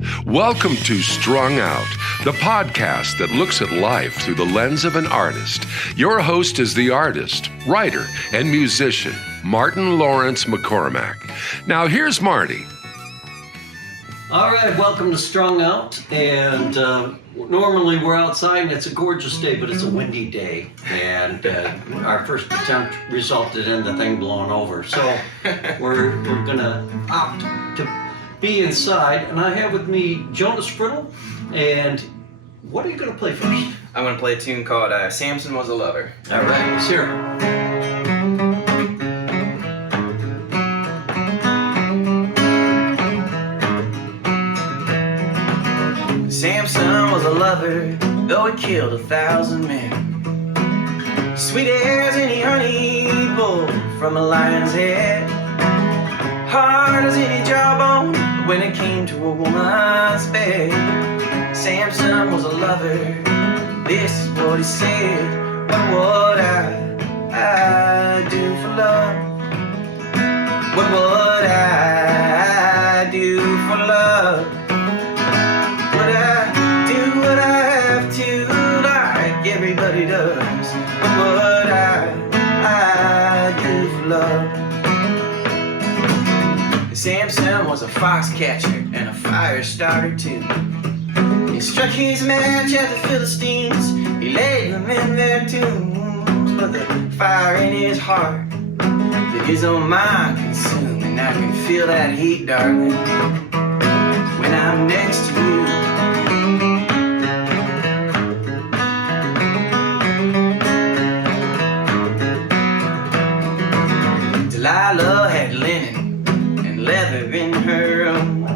Welcome to Strung Out, the podcast that looks at life through the lens of an artist. Your host is the artist, writer, and musician, Martin Lawrence McCormack. Now here's Marty. All right, welcome to Strung Out, and normally we're outside and it's a gorgeous day, but it's a windy day, and our first attempt resulted in the thing blowing over, so we're gonna opt to be inside, and I have with me Jonas Friddle, and what are you gonna play first? I'm gonna play a tune called Samson Was a Lover. All right, let's hear it. Samson was a lover, though he killed 1,000 men. Sweet as any honey pulled from a lion's head. Hard as any jawbone when it came to a woman's bed. Samson was a lover, this is what he said. What would I do for love? What would I do for love? Would I do what I have to like everybody does? What would I do for love? Samson was a fox catcher and a fire starter too. He struck his match at the Philistines, he laid them in their tombs. But the fire in his heart that his own mind consumed. And I can feel that heat, darling, when I'm next to you. Delilah had linen and leather in her room.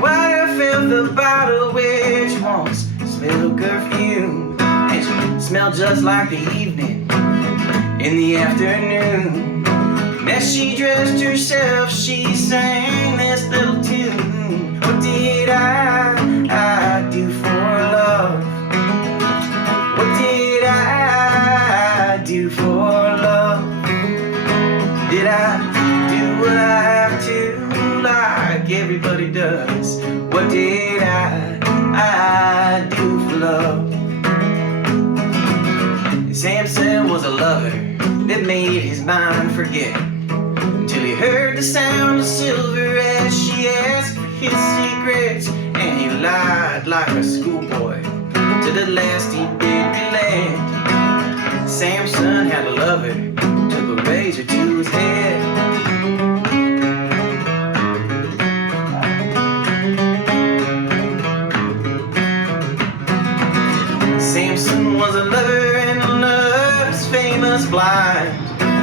Why filled the bottle which once smelled perfume, and she smelled just like the evening in the afternoon. And as she dressed herself, she sang this little tune. What did I do for love? What did I do for love? Did I do what I have to like everybody does? What did I do for love? Samson was a lover that made his mind forget, until he heard the sound of silver as she asked for his secrets. And he lied like a schoolboy to the last he did relent. Samson had a lover, took a razor to his head. Samson was a lover and love's famous blind.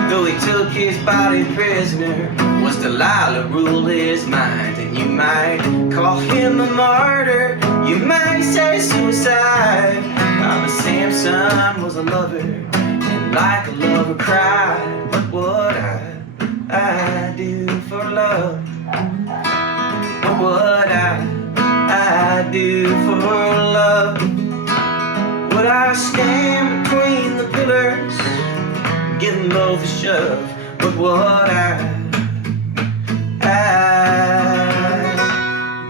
Though he took his body prisoner, was Delilah rule his mind? And you might call him a martyr, you might say suicide. But Samson was a lover, and like a lover cried. What would I do for love? What would I do for love? Would I stand between the pillars, give them both a shove? What would I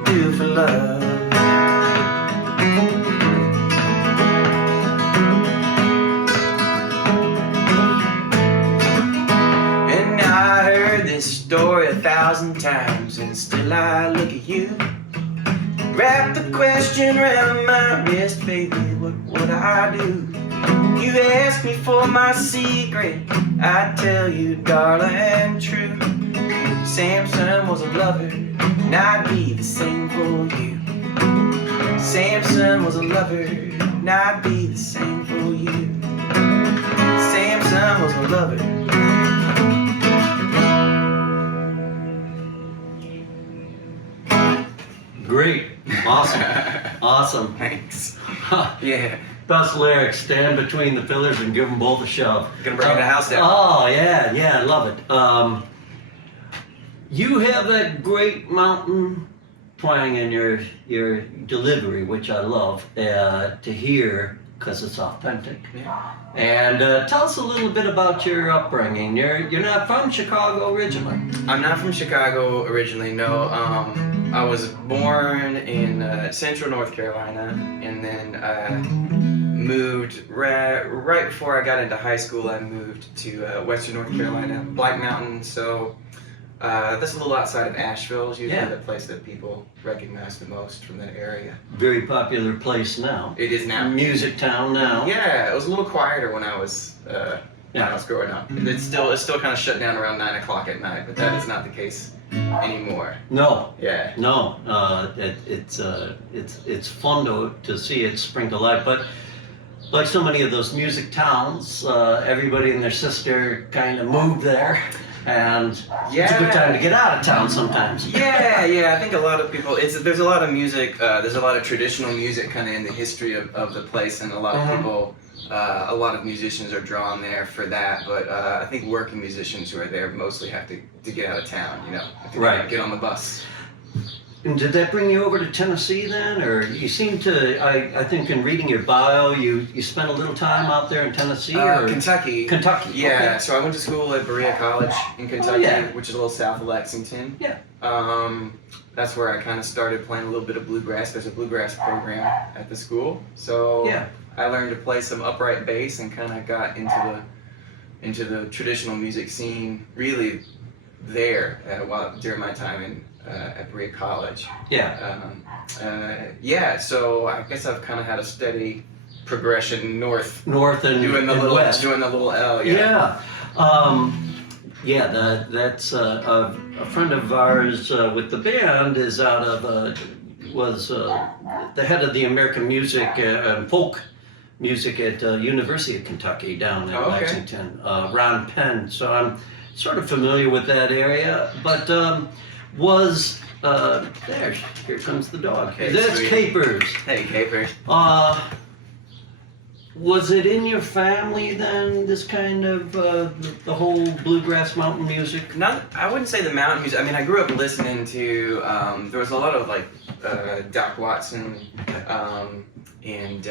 do for love? And I heard this story 1,000 times, and still I look at you. Wrap the question around my wrist, baby, what would I do? You ask me for my secret, I tell you, darling, true. Samson was a lover, and I'd be the same for you. Samson was a lover, and I'd be the same for you. Samson was a lover. Great, awesome, awesome. Thanks. Yeah. Best lyrics, stand between the pillars and give them both a shove. Gonna bring the house down. Oh, yeah, I love it. You have that great mountain twang in your delivery, which I love to hear because it's authentic. Yeah. And tell us a little bit about your upbringing. You're not from Chicago originally. I'm not from Chicago originally, no. I was born in Central North Carolina, and then moved right before I got into high school. I moved to Western North Carolina, Black Mountain. So that's a little outside of Asheville. It's usually the place that people recognize the most from that area. Very popular place now. It is now. Music town now. Yeah, it was a little quieter when I was growing up. It's still kind of shut down around 9 o'clock at night, but that is not the case anymore. No. Yeah. No. It's fun to see it spring to life, but like so many of those music towns, everybody and their sister kind of moved there. And it's a good time to get out of town sometimes. Yeah. I think a lot of people. There's a lot of music. There's a lot of traditional music kind of in the history of the place, and a lot of people, a lot of musicians are drawn there for that. But I think working musicians who are there mostly have to get out of town. Have to get on the bus. And did that bring you over to Tennessee then, or you seem to? I think in reading your bio, you spent a little time out there in Tennessee or Kentucky. Kentucky. Yeah. Okay. So I went to school at Berea College in Kentucky, which is a little south of Lexington. Yeah. That's where I kind of started playing a little bit of bluegrass. There's a bluegrass program at the school, so I learned to play some upright bass and kind of got into the traditional music scene really there during my time at Berea College. So I guess I've kind of had a steady progression north and doing the west. little L. That's a friend of ours with the band is was the head of the American music and folk music at University of Kentucky down in Lexington, Ron Penn. So I'm sort of familiar with that area, but here comes the dog. Okay, That's sweet. Capers. Hey, Capers. Was it in your family then, this kind of, the whole bluegrass mountain music? I wouldn't say the mountain music. I mean, I grew up listening to, there was a lot of like Doc Watson, and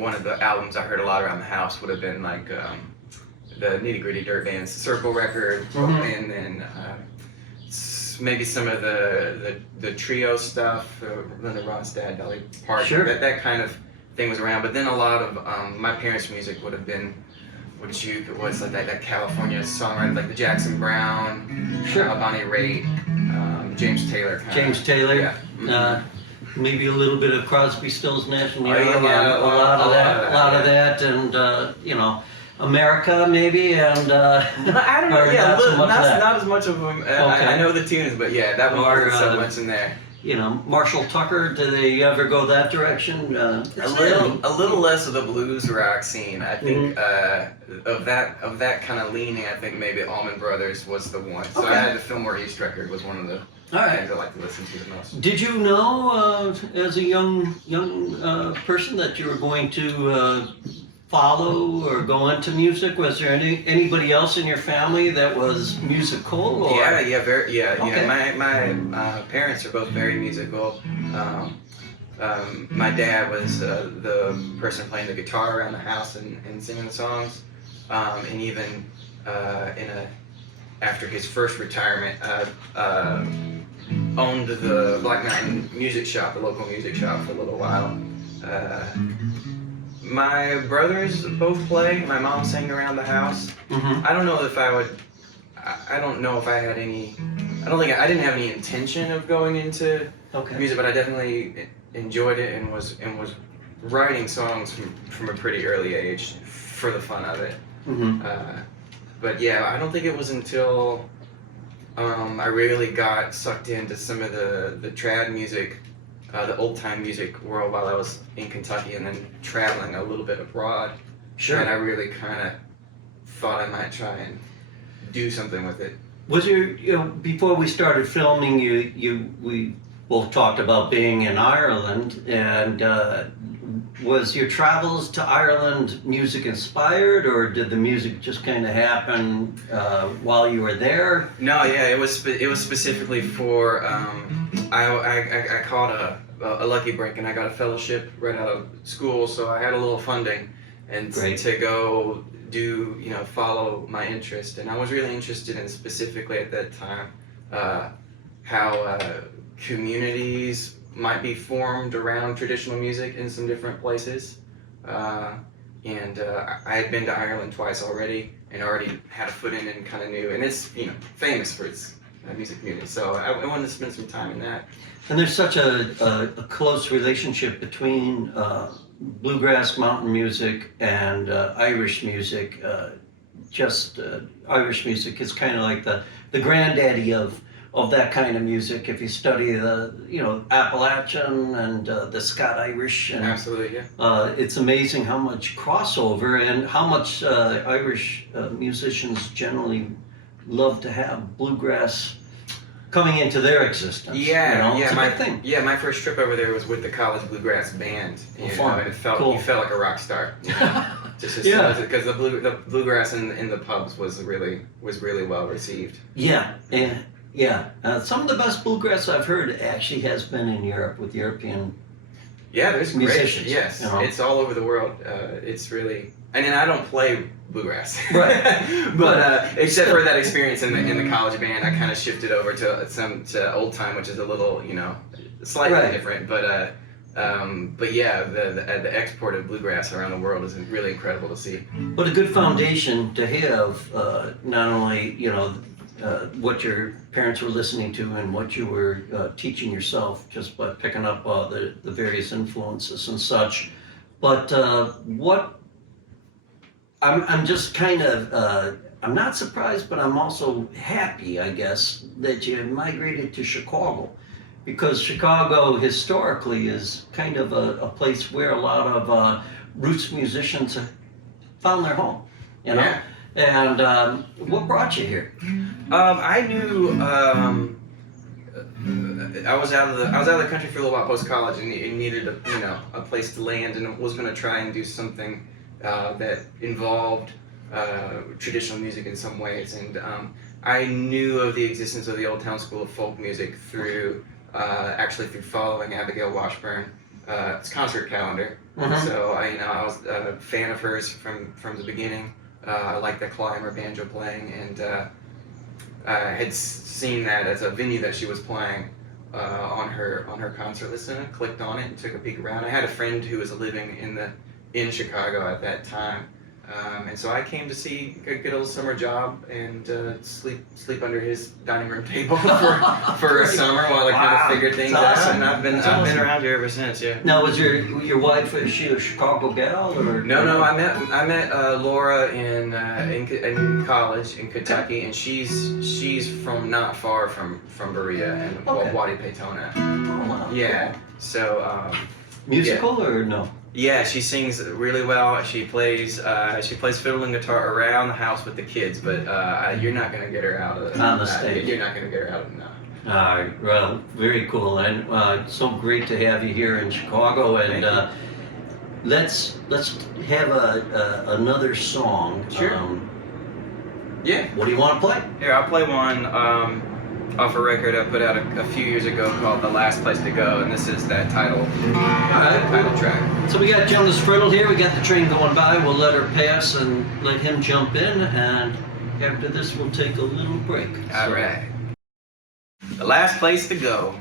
one of the albums I heard a lot around the house would have been like the Nitty Gritty Dirt Band's Circle record, and then maybe some of the trio stuff, Linda Ronstadt, Dolly Parton, that kind of thing was around. But then a lot of my parents' music would have been was like that California songwriter, like the Jackson Brown, Bonnie Raitt, James Taylor. James Taylor. Maybe a little bit of Crosby, Stills, Nash and Young. A lot of that, and America maybe, and I don't know. Yeah, not as much of them. I know the tunes, but that one wasn't so much in there. Marshall Tucker. Do they ever go that direction? A little less of the blues rock scene. I think of that kind of leaning. I think maybe Allman Brothers was the one. So I had the Fillmore East record was one of the things I like to listen to the most. Did you know as a young person that you were going to follow or go into music? Was there anybody else in your family that was musical? Or? My parents are both very musical. My dad was the person playing the guitar around the house and singing the songs, and even after his first retirement, owned the Black Mountain music shop, the local music shop, for a little while. My brothers both play. My mom sang around the house. I don't know if I would. I don't know if I had any. I didn't have any intention of going into music, but I definitely enjoyed it and was writing songs from a pretty early age for the fun of it. But I don't think it was until I really got sucked into some of the trad music. The old-time music world while I was in Kentucky and then traveling a little bit abroad. And I really kind of thought I might try and do something with it. Was before we started filming, we both talked about being in Ireland, and was your travels to Ireland music inspired, or did the music just kind of happen while you were there? No, it was specifically for I caught a lucky break and I got a fellowship right out of school, so I had a little funding and to go do follow my interest, and I was really interested in specifically at that time how communities might be formed around traditional music in some different places. And I had been to Ireland twice already, and already had a foot in it and kind of knew. And it's famous for its music community, so I wanted to spend some time in that. And there's such a close relationship between bluegrass mountain music and Irish music. Irish music is kind of like the granddaddy of that kind of music. If you study the Appalachian and the Scott Irish, and Absolutely, yeah. it's amazing how much crossover and how much Irish musicians generally love to have bluegrass coming into their existence. Yeah, it's a my big thing. Yeah, my first trip over there was with the college bluegrass band. You felt like a rock star. Just because the bluegrass in the pubs was really well received. Yeah, and some of the best bluegrass I've heard actually has been in Europe with European. Yeah, there's musicians. Great, yes, it's all over the world. It's really, and then I don't play bluegrass, right? but except for that experience in the college band, I kind of shifted over to old time, which is a little slightly different. But yeah, the export of bluegrass around the world is really incredible to see. But a good foundation to have, not only what your parents were listening to and what you were teaching yourself just by picking up the various influences and such, but what I'm just kind of I'm not surprised, but I'm also happy, I guess, that you migrated to Chicago, because Chicago historically is kind of a place where a lot of roots musicians found their home, Yeah. And what brought you here? I knew I was out of the country for a little while post college, and needed a place to land, and was going to try and do something that involved traditional music in some ways. And I knew of the existence of the Old Town School of Folk Music through following Abigail Washburn. It's concert calendar. Mm-hmm. So I was a fan of hers from the beginning. I liked the climber banjo playing, and I had seen that as a venue that she was playing on her concert list, and I clicked on it and took a peek around. I had a friend who was living in Chicago at that time, and so I came to get a little summer job and sleep under his dining room table for a summer while I kind of figured things out. And I've been around here ever since. Yeah. Now, was your wife, is she a Chicago gal or? No. I met Laura in college in Kentucky, and she's from not far from Berea and Waddy-Peytona. Oh wow. Yeah. So. Musical or no? Yeah, she sings really well. She plays fiddle and guitar around the house with the kids, but you're not gonna get her out of on the stage. You're not gonna get her out of All right, well, very cool, and so great to have you here in Chicago. And let's have another song. Sure. Yeah. What do you want to play? Here, I'll play one off a record I put out a few years ago called "The Last Place to Go," and this is that title track. So we got Jonas Friddle here. We got the train going by. We'll let her pass and let him jump in, and after this, we'll take a little break. All right. The Last Place to Go.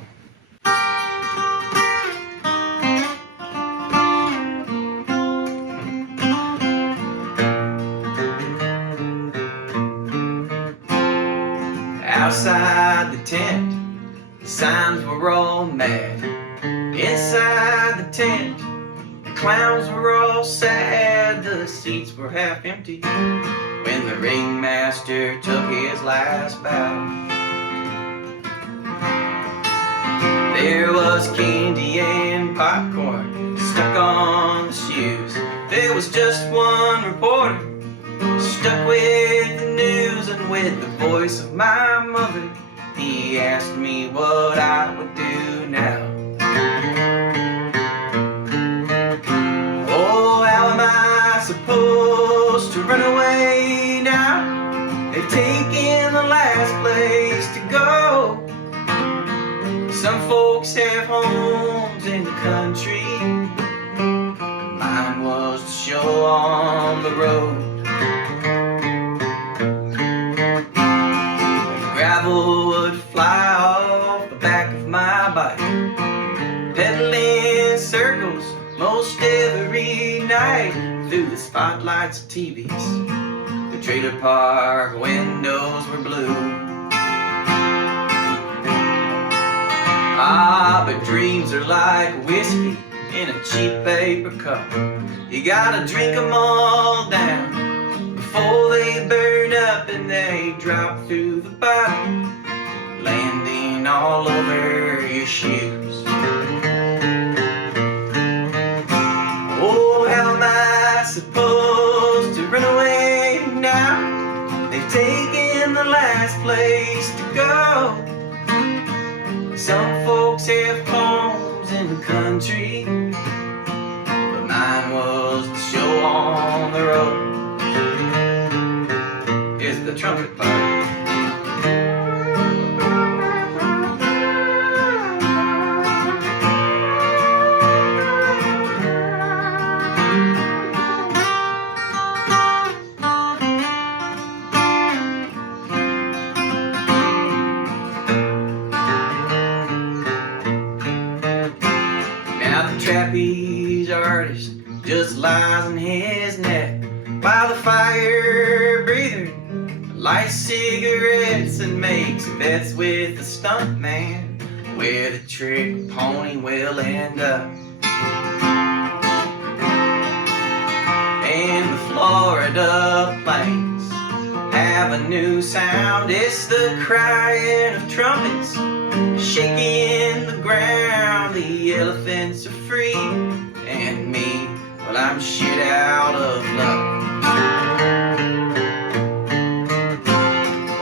Outside the tent, the signs were all mad. Inside the tent, the clowns were all sad. The seats were half empty when the ringmaster took his last bow. There was candy and popcorn stuck on the shoes. There was just one reporter stuck with the news, and with the voice of my mother, he asked me what I would do now. Oh, how am I supposed to run away now? They've taken the last place to go. Some folks have homes in the country, mine was the show on the road. Gravel would fly off the back of my peddling circles most every night through the spotlights of TVs. The trailer park windows were blue. Ah, but dreams are like whiskey in a cheap paper cup. You gotta drink them all down before they burn up and they drop through the bottle, landing all over your shoes. Oh, how am I supposed to run away now? They've taken the last place to go. Some folks have homes in the country, but mine was the show on the road. Here's the trumpet part. Trapeze artist just lies in his net while the fire breather lights cigarettes and makes bets with the stunt man where the trick pony will end up. And the Florida plains have a new sound. It's the crying of trumpets shaking the ground. The elephants are free, and me, well, I'm shit out of luck.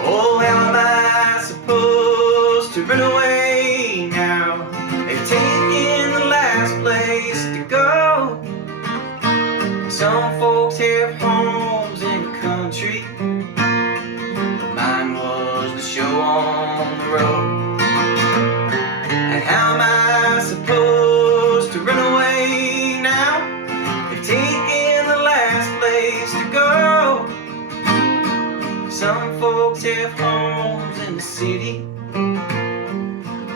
Oh, how am I supposed to run away now? They've taken the last place to go. Some folks have homes in the country, but mine was the show on the road. How am I supposed to run away now? They've taken the last place to go. Some folks have homes in the city,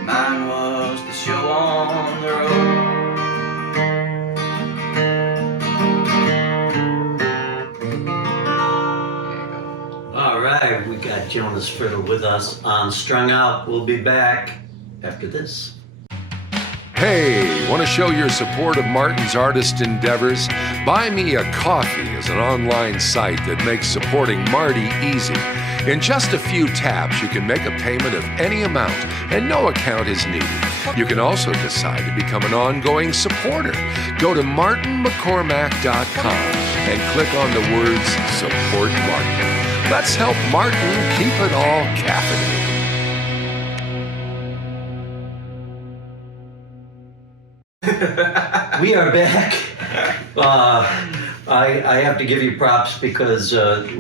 mine was the show on the road. All right, we got Jonas Friddle with us on Strung Out. We'll be back after this. Hey, want to show your support of Martin's artist endeavors? Buy Me a Coffee is an online site that makes supporting Marty easy. In just a few taps, you can make a payment of any amount, and no account is needed. You can also decide to become an ongoing supporter. Go to martinmccormack.com and click on the words Support Martin. Let's help Martin keep it all caffeinated. We are back. I have to give you props because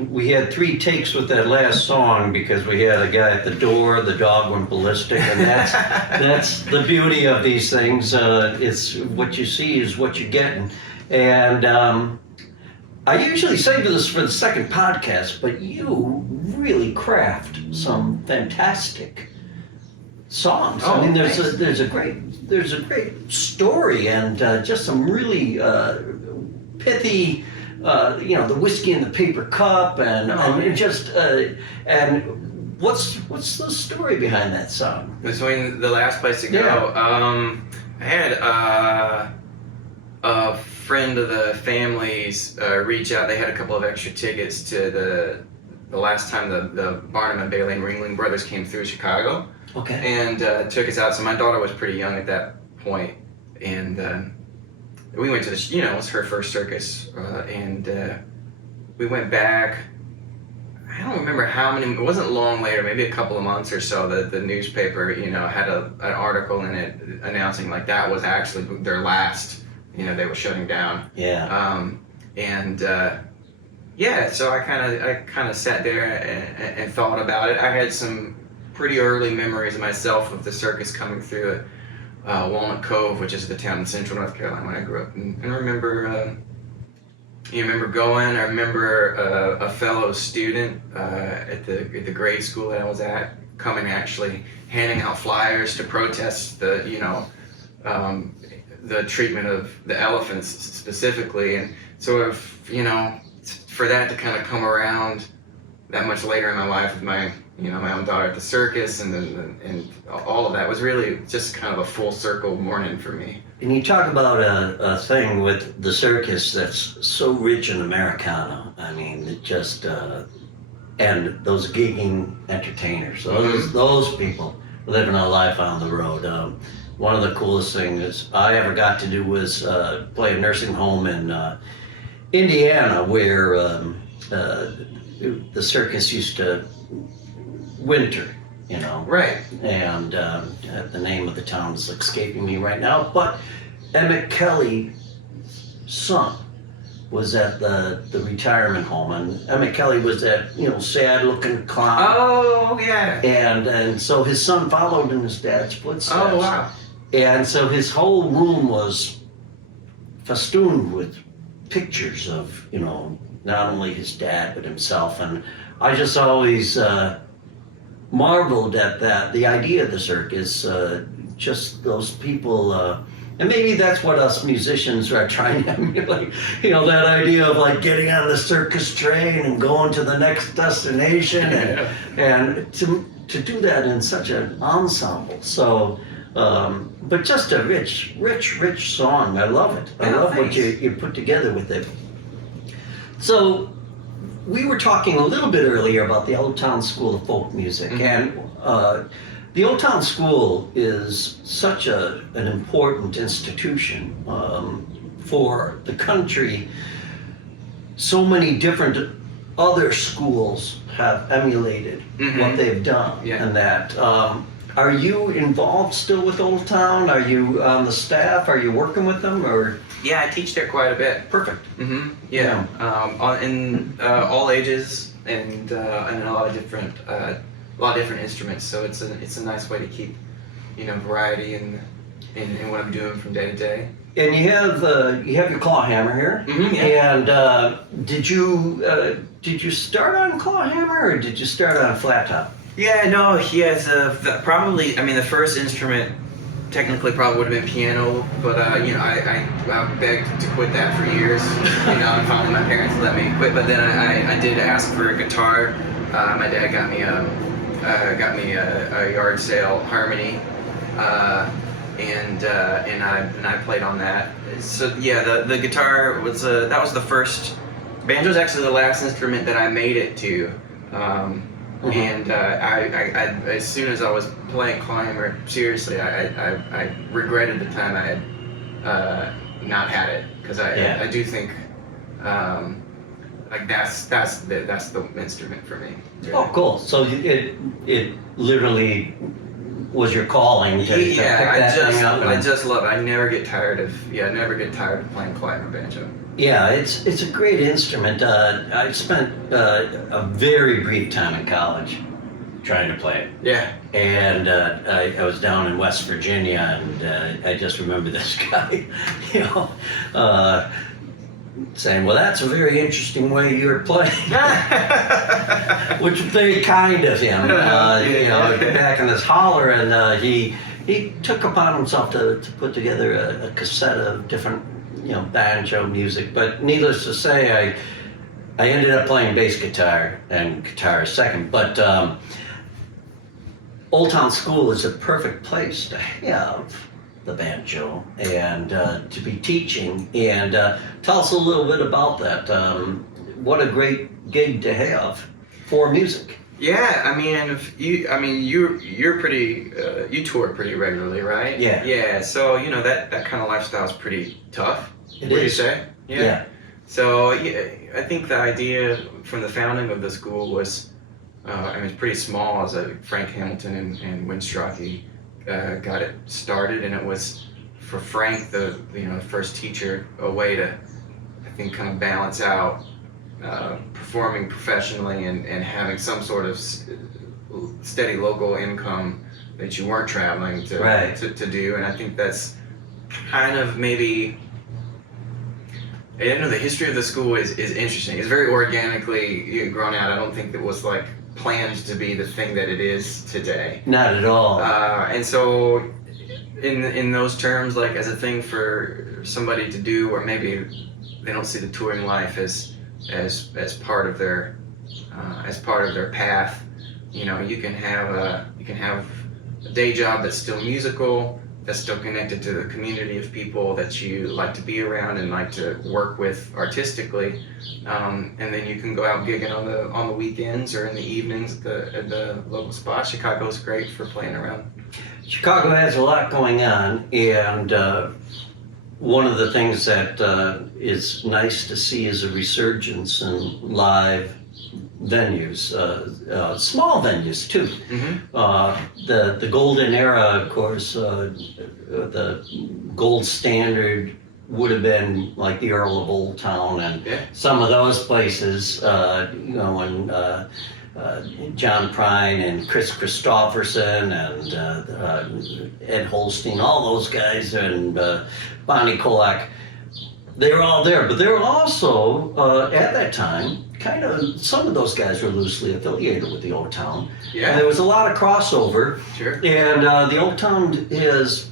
we had 3 takes with that last song because we had a guy at the door, the dog went ballistic, and that's the beauty of these things. It's what you see is what you're getting. And I usually save this for the second podcast, but you really craft some fantastic songs. Oh, I mean, there's a great story and just some really pithy, the whiskey in the paper cup and what's the story behind that song? Between the last place to go, Yeah. I had a friend of the family's reach out. They had a couple of extra tickets to the last time the Barnum and Bailey and Ringling Brothers came through Chicago. Okay. And took us out. So my daughter was pretty young at that point, and we went to the, it was her first circus, and we went back. I don't remember how many. It wasn't long later, maybe a couple of months or so. That the newspaper, had an article in it announcing like that was actually their last. They were shutting down. Yeah. So I kind of sat there and thought about it. I had some pretty early memories of myself of the circus coming through Walnut Cove, which is the town in central North Carolina when I grew up. And I remember, going. I remember a fellow student at the grade school that I was at coming, actually handing out flyers to protest the the treatment of the elephants specifically, and sort of, you know, for that to kind of come around that much later in my life with my, you know, my own daughter at the circus, and all of that was really just kind of a full circle morning for me. And you talk about a thing with the circus that's so rich in Americana. I mean, it just, and those gigging entertainers, those people living a life on the road. One of the coolest things I ever got to do was play a nursing home in Indiana, where the circus used to winter, you know. Right. And the name of the town is escaping me right now, but Emmett Kelly's son was at the retirement home, and Emmett Kelly was that, you know, sad-looking clown. Oh, yeah. And so his son followed in his dad's footsteps. Oh, wow. And so his whole room was festooned with pictures of, you know, not only his dad but himself. And I just always marveled at that, the idea of the circus, just those people, and maybe that's what us musicians are trying to emulate, you know, that idea of like getting on the circus train and going to the next destination, and to do that in such an ensemble. So, but just a rich song. I love it. I love what you put together with it. So, we were talking a little bit earlier about the Old Town School of Folk Music, and the Old Town School is such an important institution for the country. So many different other schools have emulated what they've done, and that. Are you involved still with Old Town? Are you on the staff? Are you working with them, or? Yeah, I teach there quite a bit. Perfect. Yeah. In all ages and a lot of different instruments. So it's a nice way to keep, you know, variety in what I'm doing from day to day. And you have your claw hammer here. And did you start on claw hammer, or did you start on flat top? Yeah, no, it's probably, I mean, the first instrument technically probably would have been piano, but you know, I begged to quit that for years, you know, and finally my parents let me quit. But then I did ask for a guitar. My dad got me a yard sale harmony, and I played on that. So yeah, the guitar was that was the first. Banjo is actually the last instrument that I made it to. And I as soon as I was playing claw hammer, seriously, I regretted the time I had not had it, because I do think like that's the instrument for me. Really. Oh, cool! So it literally was your calling to pick that thing up. I just love it. I never get tired of playing claw hammer banjo. Yeah, it's a great instrument. I spent a very brief time in college trying to play it. Yeah. And I was down in West Virginia, and I just remember this guy, you know, saying, "Well, that's a very interesting way you're playing," which was very kind of him. You know, back in this holler, and he took upon himself to put together a cassette of different, you know, banjo music. But needless to say, I ended up playing bass guitar and guitar second. But Old Town School is a perfect place to have the banjo and to be teaching. And tell us a little bit about that. What a great gig to have for music. Yeah, I mean, you're pretty, you tour pretty regularly, right? Yeah. Yeah, so, you know, that kind of lifestyle is pretty tough. It What do you is. say? Yeah. So, yeah, I think the idea from the founding of the school was, I mean, it's pretty small. As Frank Hamilton and Win Strachey got it started, and it was for Frank, the first teacher, a way to, I think, kind of balance out performing professionally and having some sort of steady local income that you weren't traveling to do. And I think that's kind of maybe, I don't know, the history of the school is interesting. It's very organically grown out. I don't think it was like planned to be the thing that it is today. Not at all. And so in those terms, like as a thing for somebody to do, or maybe they don't see the touring life as part of their path. You know, you can have a day job that's still musical, that's still connected to the community of people that you like to be around and like to work with artistically, and then you can go out gigging on the weekends or in the evenings at the local spot. Chicago's great for playing around. Chicago has a lot going on, and one of the things that is nice to see is a resurgence in live venues, small venues too. The golden era, of course, the gold standard would have been like the Earl of Old Town and some of those places, you know, when John Prine and Chris Christopherson and Ed Holstein, all those guys, and Bonnie Kolak, they were all there. But they were also, at that time, kind of, some of those guys were loosely affiliated with the Old Town. Yeah. And there was a lot of crossover. Sure. And the Old Town is,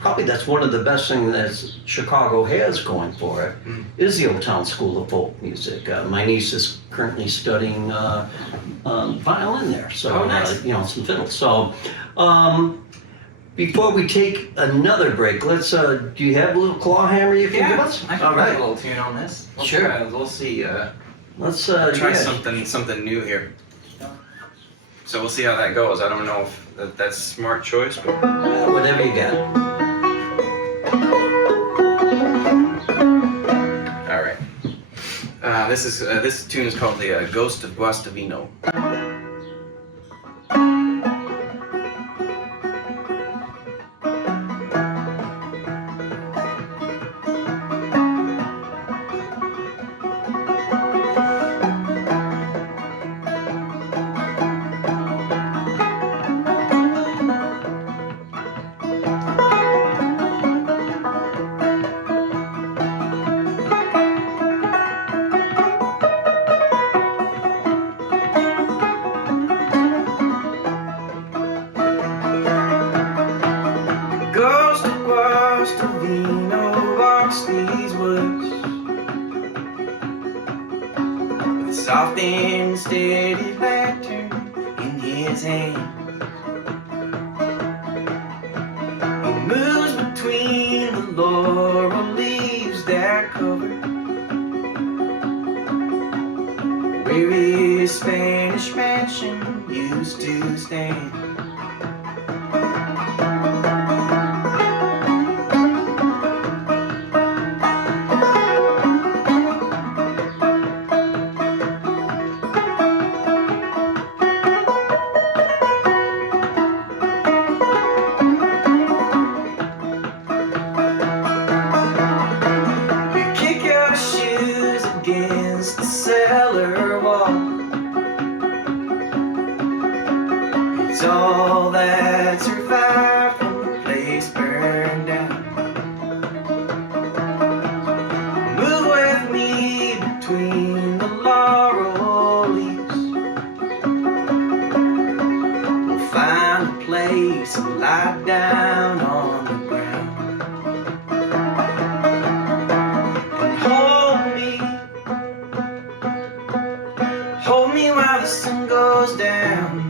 probably that's one of the best things that Chicago has going for it, is the Old Town School of Folk Music. My niece is currently studying violin there, so nice. you know, some fiddle. So before we take another break, let's do you have a little claw hammer you can give us? I can play a little tune on this. We'll see. Let's try something new here. So we'll see how that goes. I don't know if that's a smart choice, but whatever you got. All right. This tune is called the Ghost of Guastavino. Soft and steady lantern in his hand. He moves between the laurel leaves that cover where his Spanish mansion used to stand. Against the cellar wall, it's all that survived when the place burned down. Move with me between the laurel leaves. We'll find a place and lie down on the ground. Hold me while the sun goes down.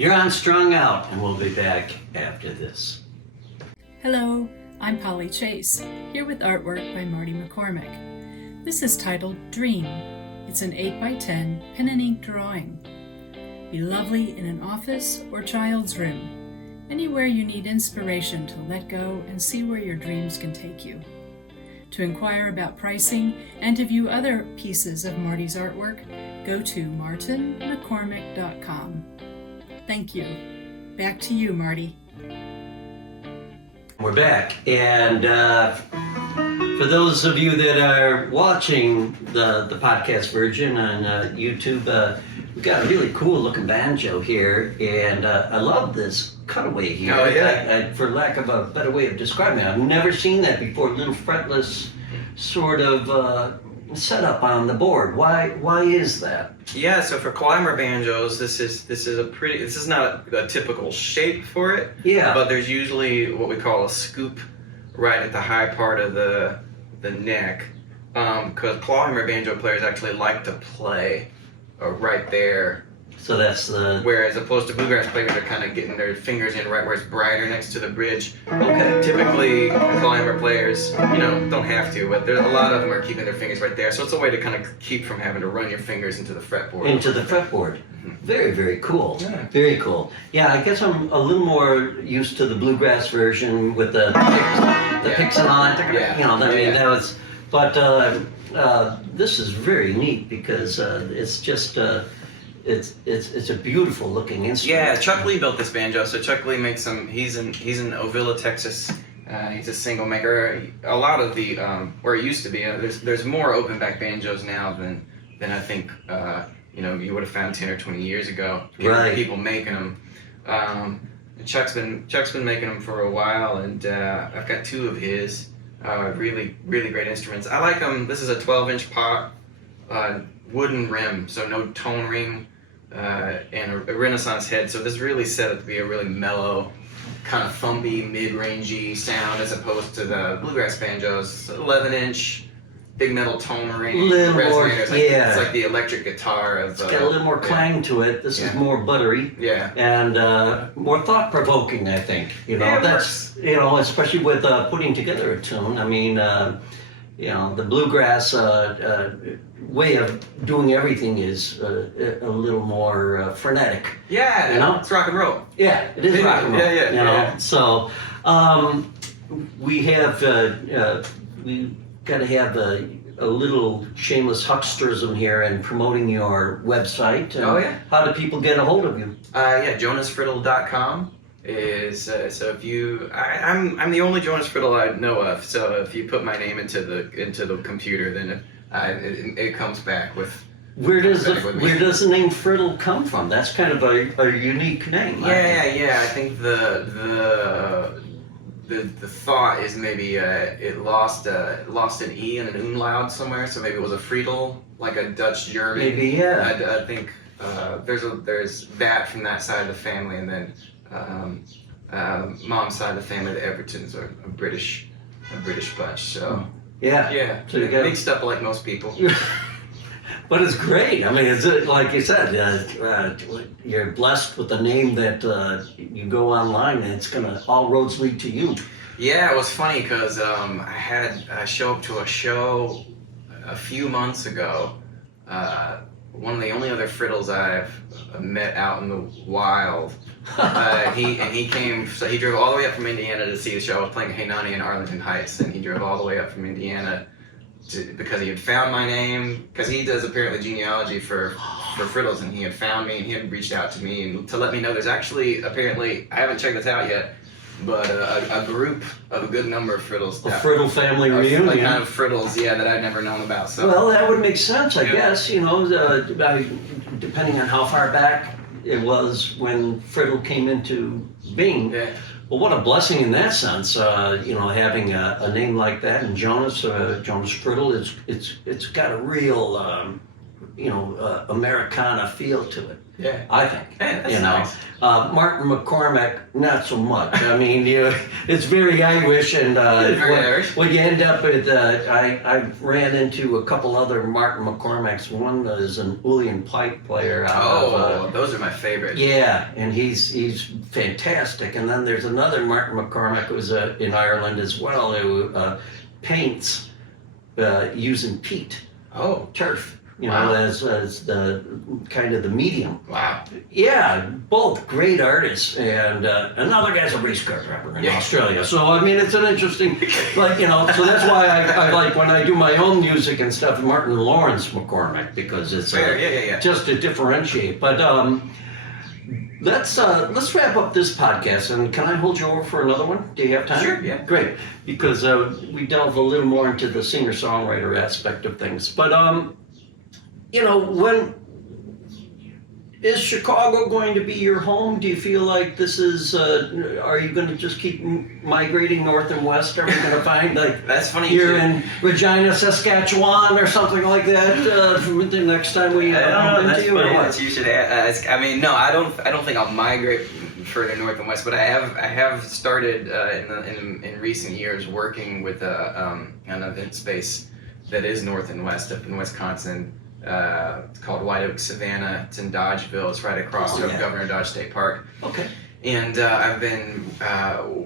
You're on Strung Out, and we'll be back after this. Hello, I'm Polly Chase, here with artwork by Marty McCormick. This is titled Dream. It's an 8x10 pen and ink drawing. Be lovely in an office or child's room, anywhere you need inspiration to let go and see where your dreams can take you. To inquire about pricing and to view other pieces of Marty's artwork, go to martinmccormick.com. Thank you. Back to you, Marty. We're back, and for those of you that are watching the podcast version on YouTube, we've got a really cool looking banjo here, and I love this cutaway here. Oh, yeah. For lack of a better way of describing it, I've never seen that before. Little fretless sort of setup on the board. Why is that? Yeah, so for climber banjos, this is not a typical shape for it. Yeah. But there's usually what we call a scoop right at the high part of the neck, because climber banjo players actually like to play right there. So that's the... Whereas opposed to bluegrass players are kind of getting their fingers in right where it's brighter next to the bridge. Okay. Typically, climber players, don't have to, but a lot of them are keeping their fingers right there. So it's a way to kind of keep from having to run your fingers into the fretboard. Into the fretboard. Very, very cool. Yeah. Very cool. Yeah, I guess I'm a little more used to the bluegrass version with the picks and all that. That was. But this is very neat because it's just it's a beautiful looking instrument. Yeah, Chuck Lee built this banjo. So Chuck Lee makes them. He's in Ovilla, Texas. He's a single maker. A lot of the where it used to be, there's more open back banjos now than I think you would have found 10 or 20 years ago. People making them. Chuck's been making them for a while, and I've got two of his. Really, really great instruments. I like them. This is a 12-inch pot, wooden rim, so no tone ring, and a Renaissance head. So this really set up to be a really mellow, kind of thumpy, mid-rangey sound as opposed to the bluegrass banjos. 11-inch, big metal tone ring. Little more, it's like the electric guitar of. It's got a little more clang to it. This is more buttery. Yeah. And more thought-provoking, I think. That's especially with putting together a tune. I mean, the bluegrass way of doing everything is a little more frenetic. Yeah. It's rock and roll. Yeah, it is rock and roll. Yeah. So we have we got to have a little shameless hucksterism here and promoting your website. How do people get a hold of you? JonasFriddle.com is so if you I'm the only Jonas Friddle I know of. So if you put my name into the computer, then it comes back with. Where does the name Friddle come from? That's kind of a unique name. Yeah. I think the thought is maybe it lost an E and an umlaut somewhere, so maybe it was a Friddle, like a Dutch German. Maybe, yeah. I think there's that from that side of the family, and then mom's side of the family, the Evertons, are a British bunch. So yeah. So you got mixed up like most people. But it's great. I mean, it's like you said, you're blessed with a name that you go online and it's all roads lead to you. Yeah, it was funny because I had show up to a show a few months ago. One of the only other Friddles I've met out in the wild. He came, so he drove all the way up from Indiana to see the show. I was playing Hainani in Arlington Heights, and he drove all the way up from Indiana because he had found my name, because he does apparently genealogy for Friddles, and he had found me and he had reached out to me and to let me know there's actually, apparently, I haven't checked this out yet, but a group of a good number of Friddles. A Friddle family reunion. Like kind of Friddles, that I'd never known about. So. Well, that would make sense, I guess, depending on how far back it was when Friddle came into being. Yeah. Well, what a blessing in that sense, having a name like that. And Jonas Friddle, it's got a real Americana feel to it. Yeah. I think. Yeah, that's nice. Martin McCormack, not so much. I mean, it's very Irish, and Irish. what you end up with, I ran into a couple other Martin McCormacks. One is an Uilleann pipe player. Those are my favorite. Yeah, and he's fantastic. And then there's another Martin McCormack who's in Ireland as well, who paints using peat, turf. Wow. As the kind of the medium. Wow. Yeah, both great artists, and another guy's a race car driver in Australia. So I mean, it's an interesting, so that's why I like when I do my own music and stuff, Martin Lawrence McCormack, because it's just to differentiate. But let's wrap up this podcast, and can I hold you over for another one? Do you have time? Sure. Yeah. Great, because we delve a little more into the singer-songwriter aspect of things, but when is Chicago going to be your home? Do you feel like this is? Are you going to just keep migrating north and west? Are we going to find that's funny? You're in Regina, Saskatchewan, or something like that the next time we bump into you? You should ask. I mean, no, I don't think I'll migrate further north and west, but I have started in recent years working with an event space that is north and west up in Wisconsin. It's called White Oak Savannah. It's in Dodgeville. It's right across from Governor Dodge State Park. Okay. And I've been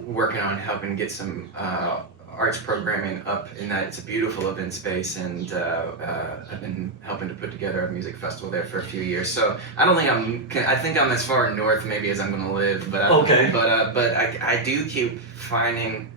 working on helping get some arts programming up in that. It's a beautiful event space, and I've been helping to put together a music festival there for a few years. So I don't think I think I'm as far north maybe as I'm going to live, but I do keep finding,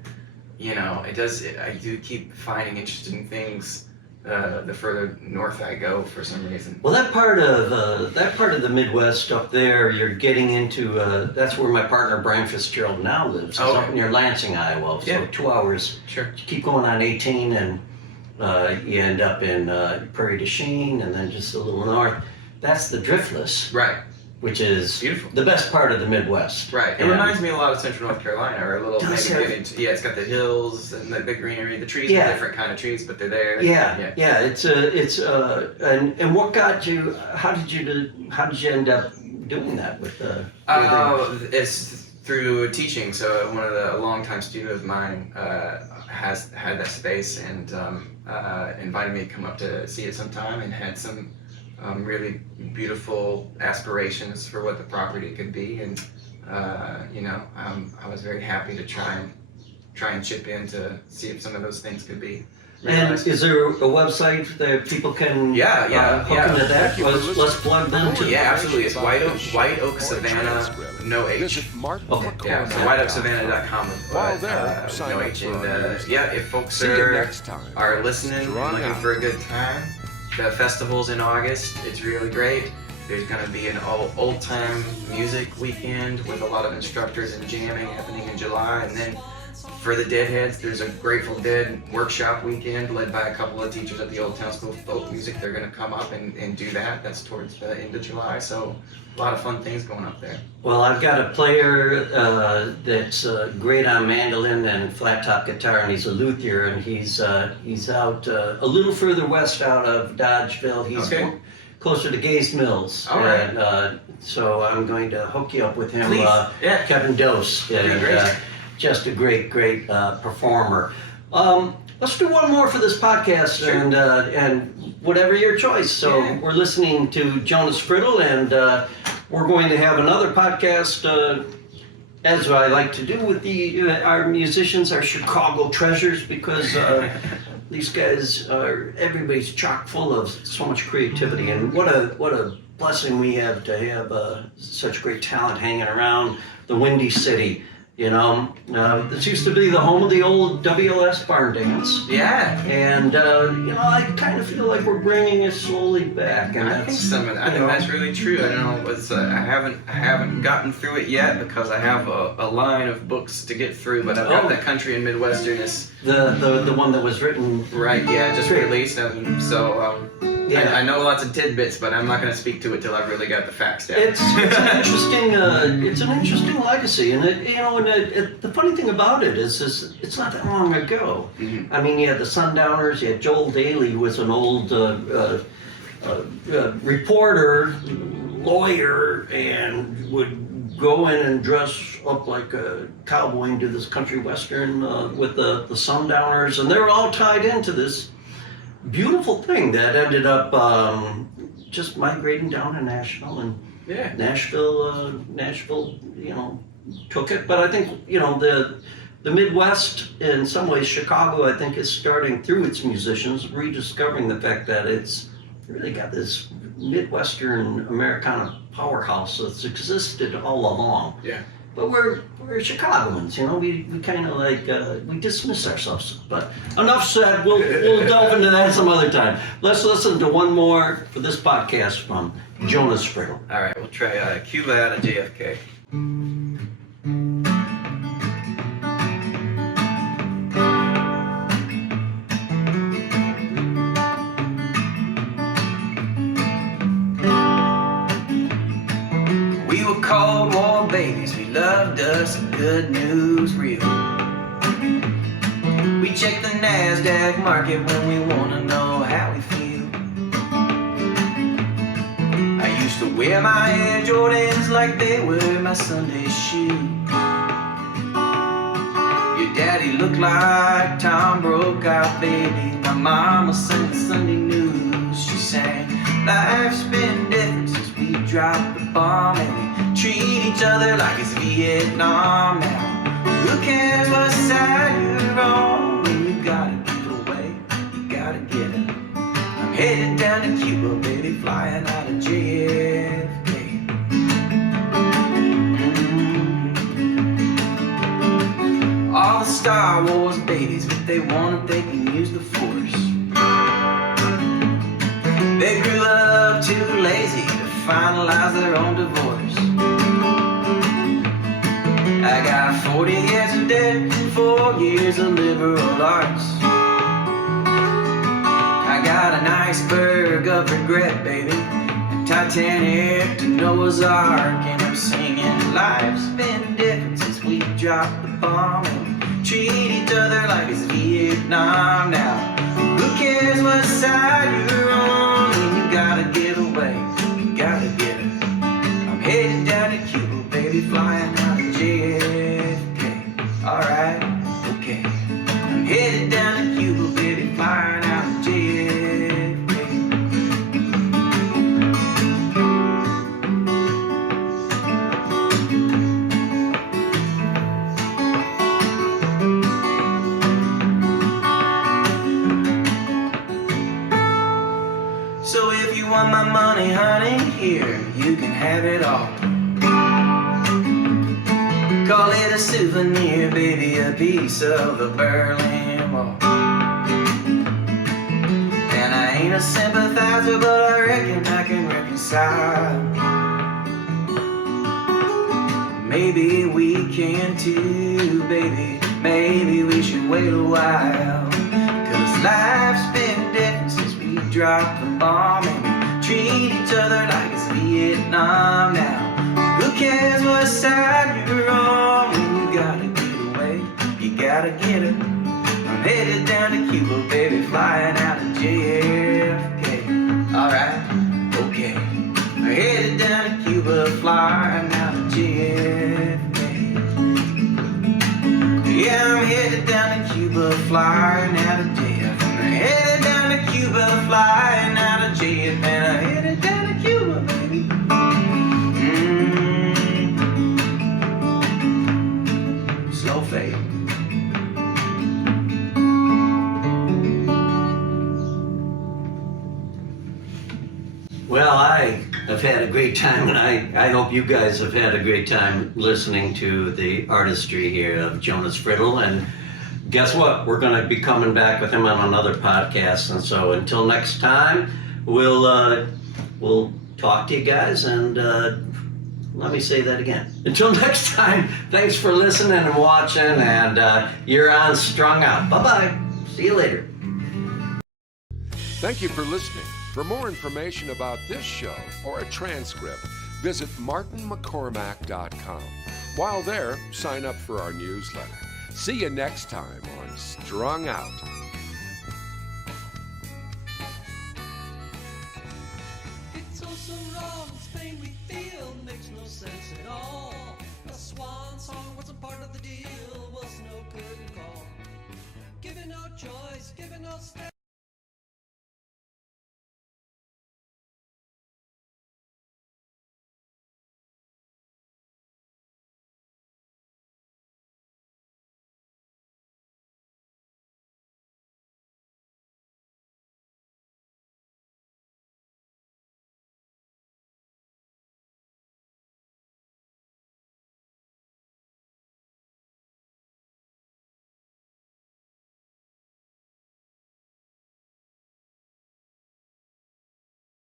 I do keep finding interesting things. The further north I go, for some reason. Well, that part of the Midwest up there, you're getting into. That's where my partner Brian Fitzgerald now lives. He's up near Lansing, Iowa. So 2 hours. Sure. You keep going on 18, and you end up in Prairie du Chien, and then just a little north. That's the Driftless. Right. Which is beautiful. The best part of the Midwest. Right. It reminds me a lot of Central North Carolina, or a little It's got the hills and the greenery. The trees are different kind of trees, but they're there. Yeah. It's and what got you? How did you end up doing that with the? It's through teaching. So a longtime student of mine has had that space and invited me to come up to see it sometime, and had some really beautiful aspirations for what the property could be, and I was very happy to try and chip in to see if some of those things could be realized. And is there a website that people can hook into that? Let's plug them to. Yeah, absolutely. It's White Oak Savannah, no H. Okay. Yeah, so whiteoaksavannah.com. No H. And if folks are listening and looking for a good time. The festival's in August. It's really great. There's going to be an old-time music weekend with a lot of instructors and jamming happening in July. And then for the Deadheads, there's a Grateful Dead workshop weekend led by a couple of teachers at the Old Town School of Folk Music. They're going to come up and do that. That's towards the end of July. So a lot of fun things going up there. Well, I've got a player that's great on mandolin and flat top guitar, and he's a luthier, and he's out a little further west out of Dodgeville. He's closer to Gaze Mills. All right. And so I'm going to hook you up with him. Please. Kevin Dose. Great. Just a great performer. Let's do one more for this podcast, and whatever your choice. So we're listening to Jonas Friddle, and we're going to have another podcast, as I like to do with our musicians, our Chicago treasures, because these guys everybody's chock full of so much creativity, and what a blessing we have to have such great talent hanging around the Windy City. This used to be the home of the old WLS barn dance. Yeah. And I kind of feel like we're bringing it slowly back. And I think that's really true. I don't know. I haven't gotten through it yet because I have a line of books to get through. But I've got that country and Midwesterness. The one that was written. Right. Yeah. Just released. So. I know lots of tidbits, but I'm not going to speak to it till I've really got the facts down. It's an interesting legacy, and the funny thing about it is it's not that long ago. Mm-hmm. I mean, you had the Sundowners, you had Joel Daly, who was an old reporter, lawyer, and would go in and dress up like a cowboy and do this country western with the Sundowners, and they were all tied into this beautiful thing that ended up just migrating down to Nashville, and Nashville, took it. But I think, the Midwest, in some ways, Chicago, I think, is starting through its musicians, rediscovering the fact that it's really got this Midwestern Americana powerhouse that's existed all along. Yeah. But we're Chicagoans, we kind of we dismiss ourselves. But enough said, we'll delve into that some other time. Let's listen to one more for this podcast from Jonas Friddle. All right, we'll try Cuba out of JFK. We were Cold War babies, we loved us a good news reel. We check the NASDAQ market when we want to know how we feel. I used to wear my Air Jordans like they were my Sunday shoes. Your daddy looked like Tom Brokaw, baby. My mama sang the Sunday news. She sang, life's been different since we dropped the bomb, and we treat each other like it's Vietnam now. Who cares what side you're on? When you gotta get away, you gotta get it. I'm headed down to Cuba, baby, flying out of JFK. All the Star Wars babies, if they want it, they can use the Force. They grew up too lazy to finalize their own divorce. I got 40 years of debt, 4 years of liberal arts. I got an iceberg of regret, baby, and Titanic to Noah's Ark, and I'm singing, life's been different since we dropped the bomb, and we treat each other like it's Vietnam now. Who cares what side you're on? When you gotta get away, you gotta get it. I'm headed down to Cuba, baby, flying out of JFK. Alright, okay. I'm headed down to Cuba, baby, flying out of JFK. So if you want my money, honey, here, you can have it all. Call it a souvenir, baby, a piece of the Berlin Wall. And I ain't a sympathizer, but I reckon I can reconcile. Maybe we can too, baby, maybe we should wait a while. Cause life's been different since we dropped the bomb, and we treat each other like it's Vietnam now. Who cares what side you're on? When you gotta get away, you gotta get it. I'm headed down to Cuba, baby, flying out of JFK. Alright, okay. I'm headed down to Cuba, flying out of JFK. Yeah, I'm headed down to Cuba, flying out of JFK. I'm headed down to Cuba, flying out of JFK. I'm headed down to Cuba, baby. Slow fade. Well, I have had a great time, and I hope you guys have had a great time listening to the artistry here of Jonas Friddle. And guess what? We're going to be coming back with him on another podcast. And so until next time, we'll talk to you guys. And let me say that again. Until next time, thanks for listening and watching. And you're on Strung Out. Bye-bye. See you later. Thank you for listening. For more information about this show or a transcript, visit martinmccormack.com. While there, sign up for our newsletter. See you next time on Strung Out. some wrong, this pain we feel makes no sense at all. A swan song wasn't part of the deal, was no curtain call. Given no choice, given no step.